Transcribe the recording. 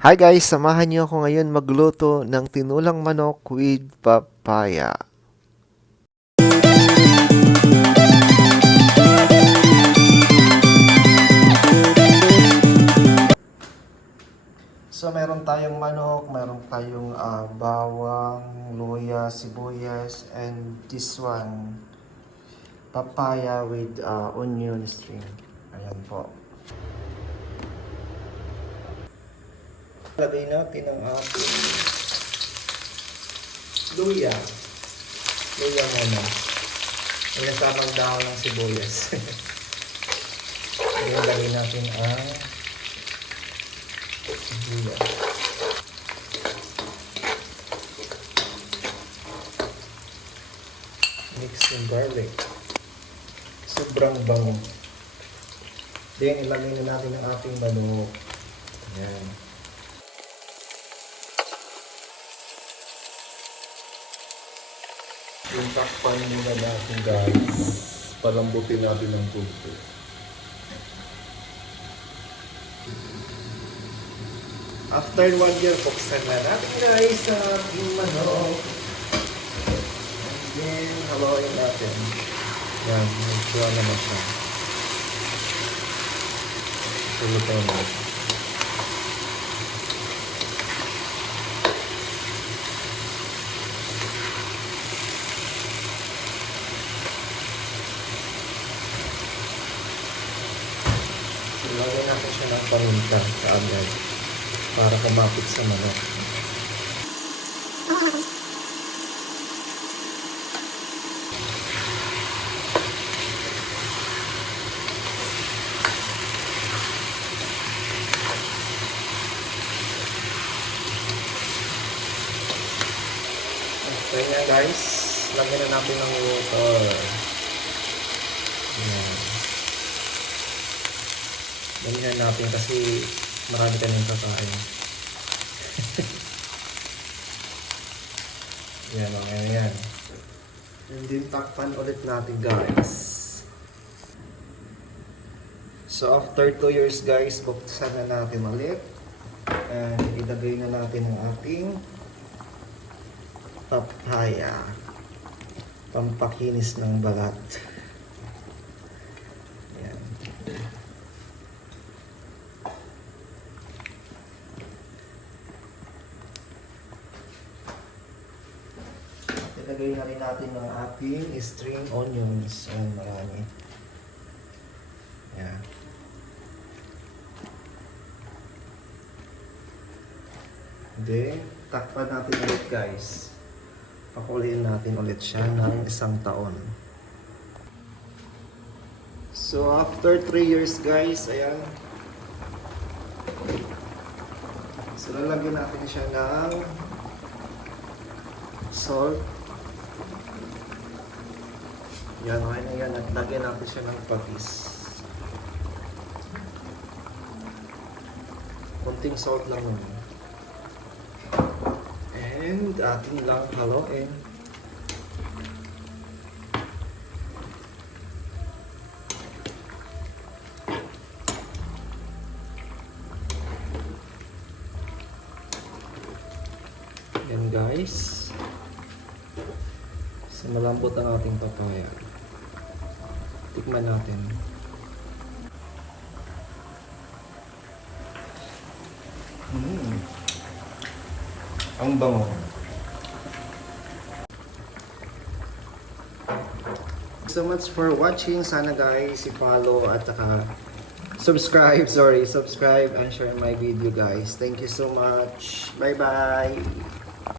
Hi guys, samahan niyo ako ngayon magluto ng tinulang manok with papaya. So meron tayong manok, meron tayong bawang, luya, sibuyas, and this one, papaya with onion string. Ayan po. Lagay natin ang ating luya. Luya muna. May nasamang dahon ng sibuyas. Ngayon lagay natin ang luya. Mix yung garlic. Sobrang bango. Then ilagay na natin ang ating manok. Ayan. Yung takpan muna natin guys. Palambutin natin ng tubig. After 1 year, buksan na natin guys ang ating manok. And then, haluin natin. Yan, mag-sure naman siya. Suluto naman. Ilagay natin siya ng paminta kaagad para kumapit sa manok. After nga guys, lagyan na natin ng water. Ayan. Damihan natin kasi marami kaming kakain. Yan o, yan. And then takpan ulit natin guys. So after 2 years guys, buksan na natin ulit. And ilagay na natin ang ating papaya. Pampakinis ng balat. Yan. Ilagay na rin natin ang ating string onions. Ayan, marami. Ayan. Then, takpan natin ulit guys. Pakuliin natin ulit siya ng 1 taon. So, after 3 years guys, ayan. So, lalagyan natin siya ng salt. Yan, okay na yan. At lagyan natin siya ng patis. Kunting salt lang naman. And ating lang haluin. Yan guys. So malambot ang ating papaya. Tikman natin. Ang bango. So much for watching. Sana guys i-follow at saka subscribe and share my video guys. Thank you so much. Bye bye.